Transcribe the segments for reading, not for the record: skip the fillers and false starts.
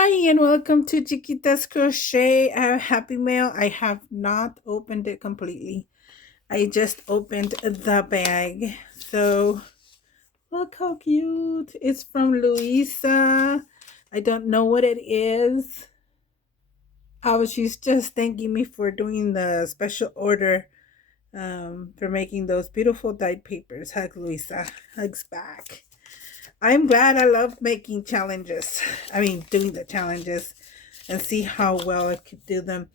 Hi and welcome to Chiquita's Crochet Happy Mail. I have not opened it completely. I just opened the bag. So look how cute. It's from Luisa. I don't know what it is. Oh, she's just thanking me for doing the special order for making those beautiful dyed papers. Hug Luisa. Hugs back. I'm glad. I love making challenges. I mean, doing the challenges and see how well I could do them.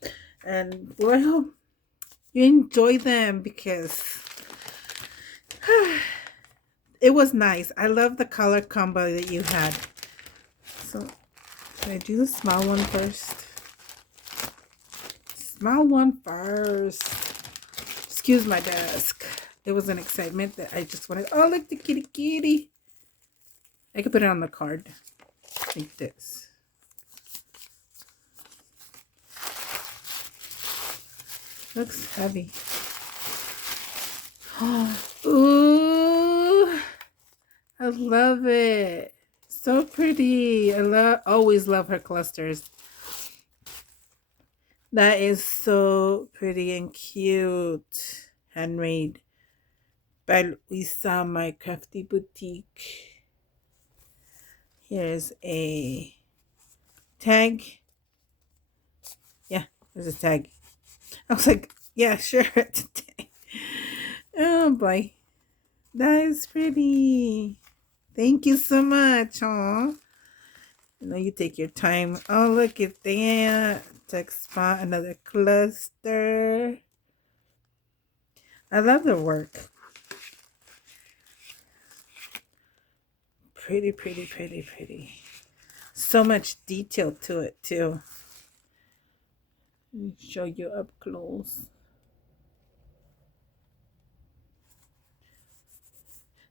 And well, you enjoy them because it was nice. I love the color combo that you had. So, can I do the small one first? Small one first. Excuse my desk. It was an excitement that I just wanted. Oh, look, the kitty kitty. I could put it on the card like this. Looks heavy. Ooh, I love it. So pretty. Always love her clusters. That is so pretty and cute. Handmade by Luisa, my crafty boutique. Here's a tag. Yeah, there's a tag. I was like, yeah, sure, it's a tag. Oh boy. That is pretty. Thank you so much. Aw. You know, you take your time. Oh, look at that. Text spot, another cluster. I love the work. Pretty, pretty, pretty, pretty. So much detail to it, too. Let me show you up close.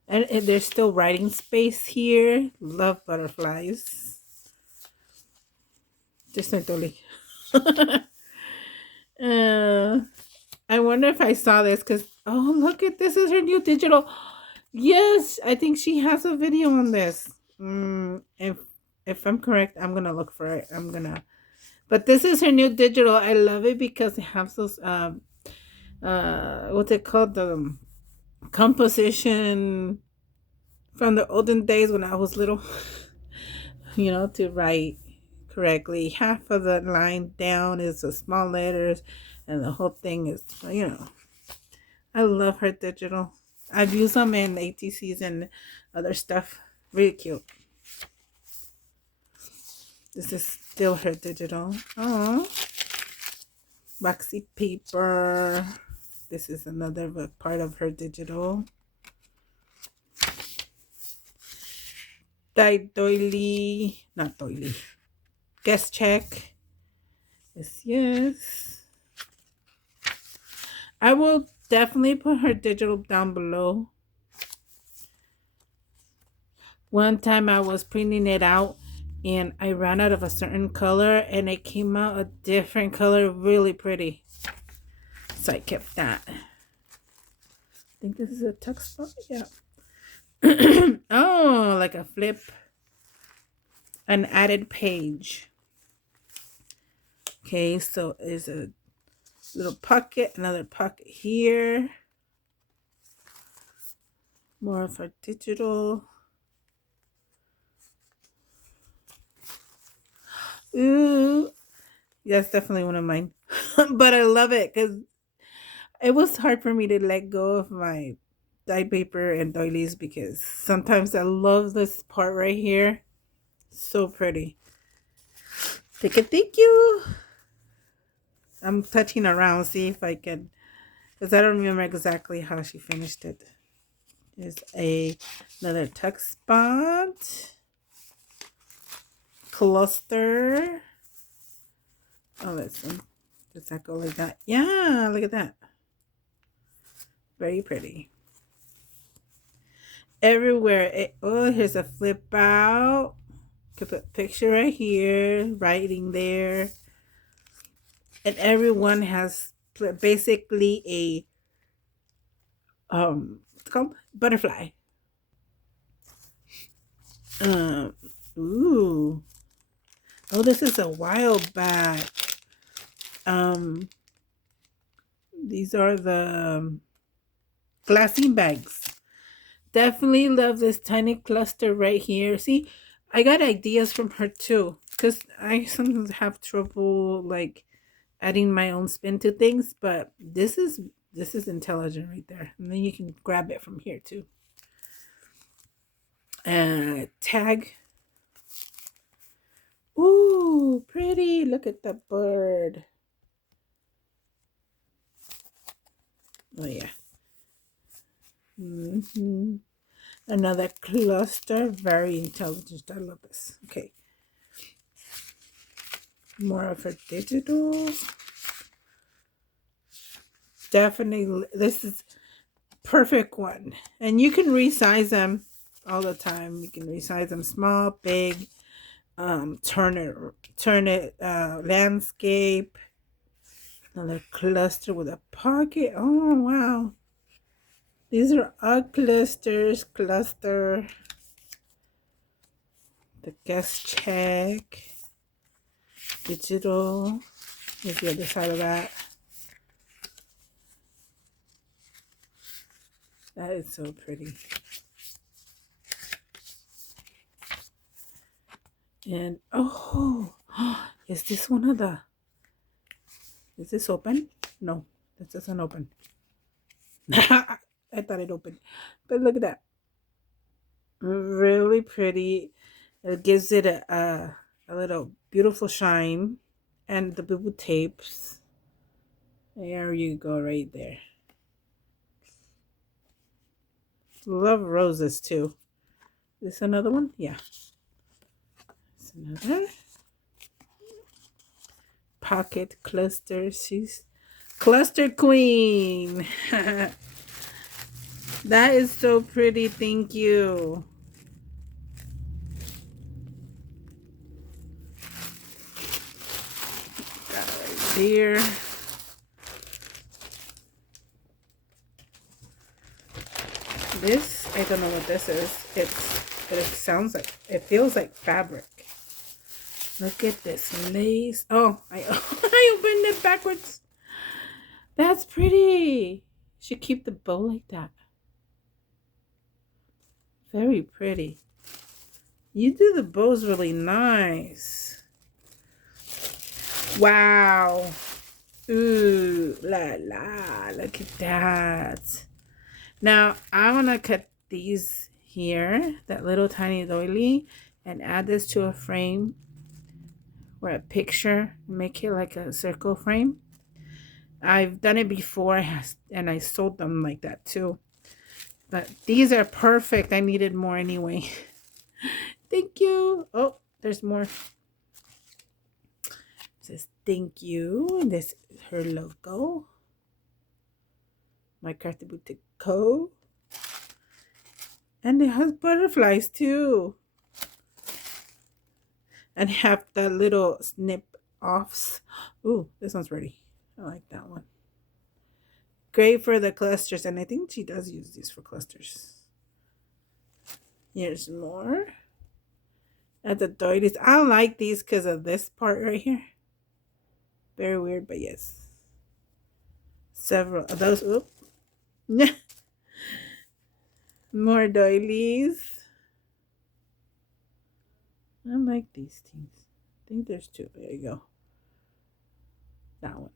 And there's still writing space here. Love butterflies. Just not totally. uh, I wonder if I saw this because, oh, look at this. Is her new digital. Yes, I think she has a video on this. If I'm correct, I'm gonna look for it. But this is her new digital. I love it because it has those what's it called, the composition from the olden days when I was little. To write correctly. Half of the line down is the small letters, and the whole thing is. I love her digital. I've used them in ATCs and other stuff. Really cute. This is still her digital. Oh, waxy paper. This is another part of her digital. Doily, not doily. Guest check. Yes, yes. I will definitely put her digital down below. One time I was printing it out and I ran out of a certain color and it came out a different color, really pretty. So I kept that. I think this is a text spot. Yeah. Oh, like a flip. An added page. Okay, so there's a little pocket, another pocket here. More of our digital. Ooh, that's definitely one of mine. But I love it because it was hard for me to let go of my dye paper and doilies because sometimes I love this part right here. So pretty. Thank you. I'm touching around, see if I can, because I don't remember exactly how she finished it. There's another tuck spot. Cluster. Oh, listen. Does that go like that? Yeah, look at that. Very pretty. Everywhere. Here's a flip out. Could put picture right here, writing there. And everyone has basically what's it called? Butterfly. Um ooh. Oh, this is a while back. Um, these are the glassine bags. Definitely love this tiny cluster right here. See, I got ideas from her too, because I sometimes have trouble like adding my own spin to things, but this is intelligent right there. And then you can grab it from here too. Tag. Ooh, pretty. Look at the bird. Oh yeah. Another cluster. Very intelligent. I love this. Okay. More of her digital. Definitely. This is perfect one. And you can resize them all the time. You can resize them small, big, turn it landscape. Another cluster with a pocket. Oh wow. These are all cluster. The guest check. Digital. Here's the other side of that. That is so pretty. And oh, is this one of the? Is this open? No, this doesn't open. I thought it opened, but look at that. Really pretty. It gives it a little beautiful shine, and the boo tapes. There you go, right there. Love roses too. This another one? Yeah. It's another pocket cluster. She's cluster queen. That is so pretty. Thank you. Got it right there. This, I don't know what this is. It feels like fabric. Look at this lace. Oh, I I opened it backwards. That's pretty. Should keep the bow like that. Very pretty. You do the bows really nice. Wow. Ooh, la la. Look at that. Now, I want to cut these here, that little tiny doily, and add this to a frame or a picture. Make it like a circle frame. I've done it before, and I sold them like that too. But these are perfect. I needed more anyway. Thank you. Oh, there's more. It says thank you. And this is her logo. My Crafty Boutique Co. And it has butterflies too. And have the little snip offs. Ooh, this one's ready. I like that one. Great for the clusters. And I think she does use these for clusters. Here's more. At the doilies. I don't like these because of this part right here. Very weird, but yes. Several of those. Oop. More doilies. I like these things. I think there's two. There you go. That one.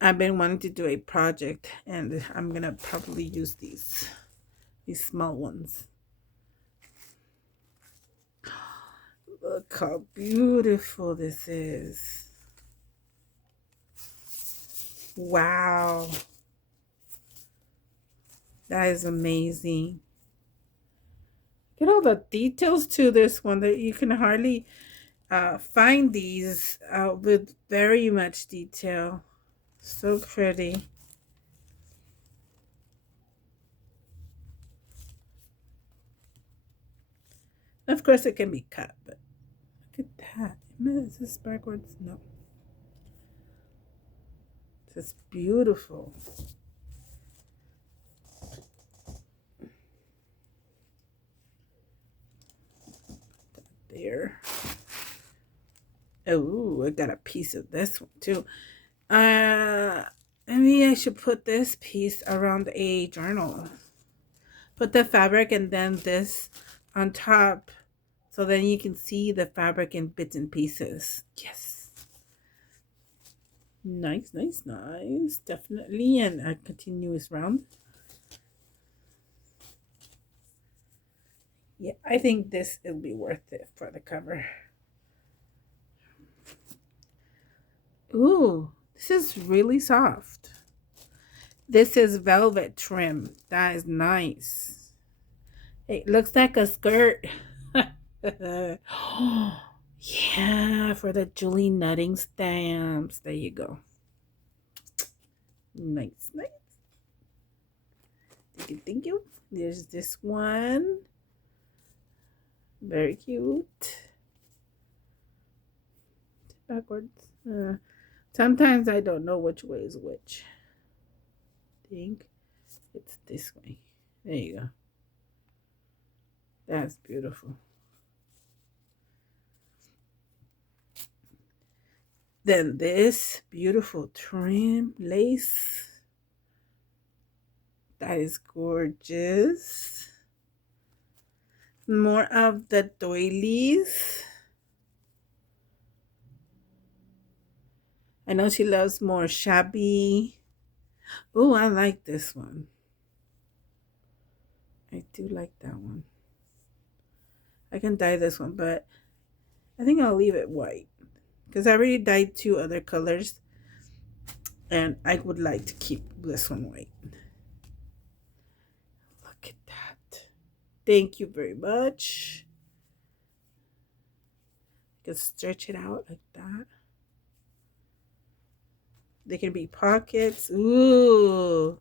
I've been wanting to do a project, and I'm gonna probably use these small ones. Look how beautiful this is. Wow. That is amazing. Get all the details to this one that you can hardly find these with very much detail. So pretty. Of course, it can be cut, but look at that. Is this backwards? No. It's beautiful. There. Oh, I got a piece of this one too. Uh, Maybe I should put this piece around a journal. Put the fabric and then this on top, so then you can see the fabric in bits and pieces. Yes. Nice, nice, nice. Definitely. And a continuous round. Yeah, I think this will be worth it for the cover. Ooh, this is really soft. This is velvet trim. That is nice. It looks like a skirt. Yeah, for the Julie Nutting stamps. There you go. Nice, nice. Thank you, thank you. There's this one. Very cute. Backwards. Sometimes I don't know which way is which. I think it's this way. There you go. That's beautiful. Then this beautiful trim lace. That is gorgeous. More of the doilies. I know she loves more shabby. Oh, I like this one. I do like that one. I can dye this one, but I think I'll leave it white because I already dyed two other colors and I would like to keep this one white. Look at that. Thank you very much. You can stretch it out like that. They can be pockets. Ooh.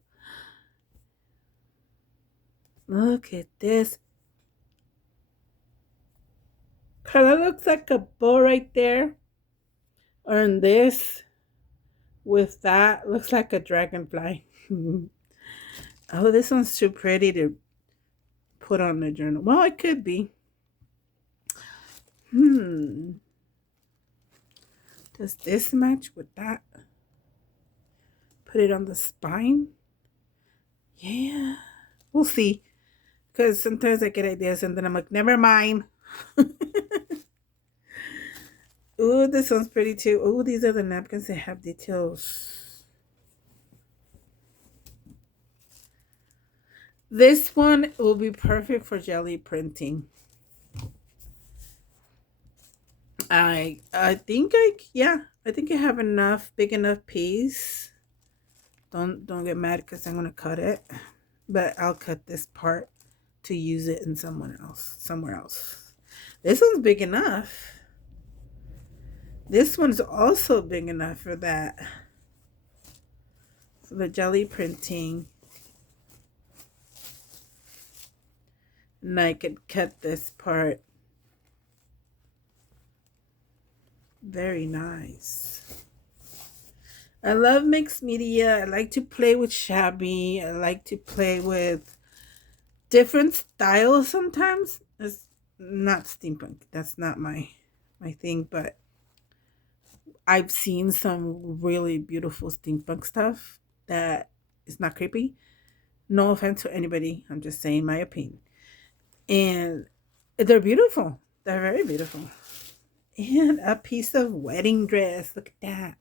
Look at this. Kind of looks like a bow right there. And this with that looks like a dragonfly. Oh, this one's too pretty to put on the journal. Well, it could be. Does this match with that? Put it on the spine? Yeah. We'll see. Because sometimes I get ideas and then I'm like, never mind. Ooh, this one's pretty too. Ooh, these are the napkins that have details. This one will be perfect for jelly printing. I think I think I have enough big enough piece. Don't get mad because I'm gonna cut it, but I'll cut this part to use it in somewhere else. This one's big enough. This one's also big enough for that. For the jelly printing. And I could cut this part. Very nice. I love mixed media. I like to play with shabby. I like to play with different styles sometimes. It's not steampunk. That's not my thing, but I've seen some really beautiful steampunk stuff that is not creepy. No offense to anybody. I'm just saying my opinion. And they're beautiful. They're very beautiful. And a piece of wedding dress. Look at that.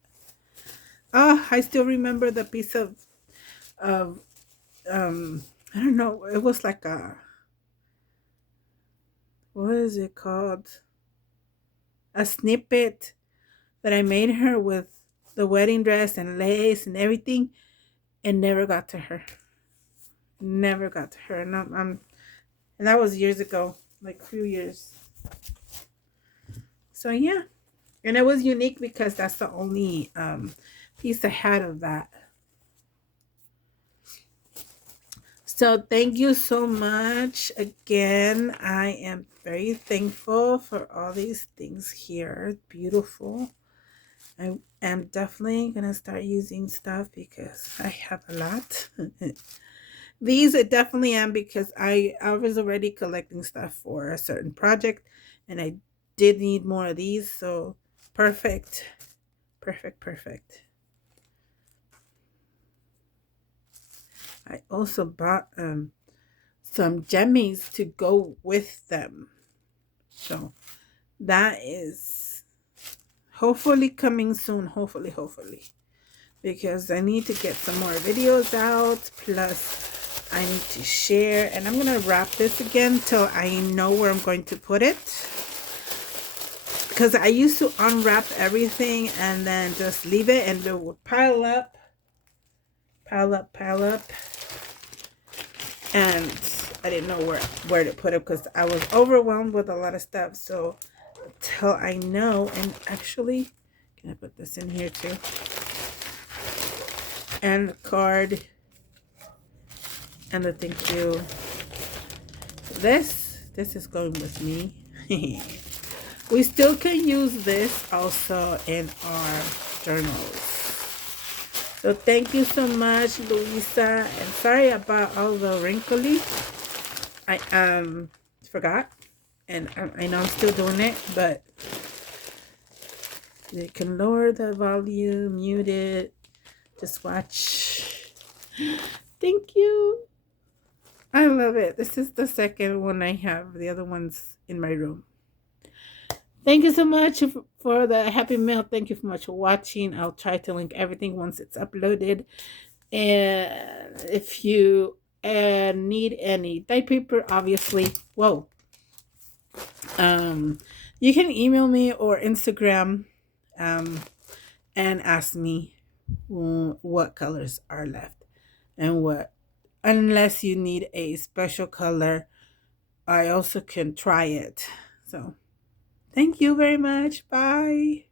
I still remember the piece of I don't know, it was like a, what is it called? A snippet that I made her with the wedding dress and lace and everything and never got to her. Never got to her. And that was years ago, like a few years. So yeah. And it was unique because that's the only piece I had of that. So thank you so much again. I am very thankful for all these things here. Beautiful. I am definitely gonna start using stuff because I have a lot. These I definitely am because I was already collecting stuff for a certain project and I did need more of these, so perfect. Perfect, perfect. I also bought some jemmies to go with them. So that is hopefully coming soon. Hopefully, hopefully. Because I need to get some more videos out. Plus, I need to share. And I'm going to wrap this again till I know where I'm going to put it. Because I used to unwrap everything and then just leave it. And it would pile up. Pile up, pile up. And I didn't know where to put it because I was overwhelmed with a lot of stuff. So until I know, and actually, can I put this in here too? And the card and the thank you. This is going with me. We still can use this also in our journals. So thank you so much, Luisa. And sorry about all the wrinkly. I forgot. And I know I'm still doing it, but you can lower the volume, mute it. Just watch. Thank you. I love it. This is the second one I have. The other one's in my room. Thank you so much for the happy mail. Thank you so much for watching. I'll try to link everything once it's uploaded. And if you need any dyed paper, obviously, whoa. You can email me or Instagram and ask me what colors are left and what, unless you need a special color, I also can try it. So thank you very much. Bye.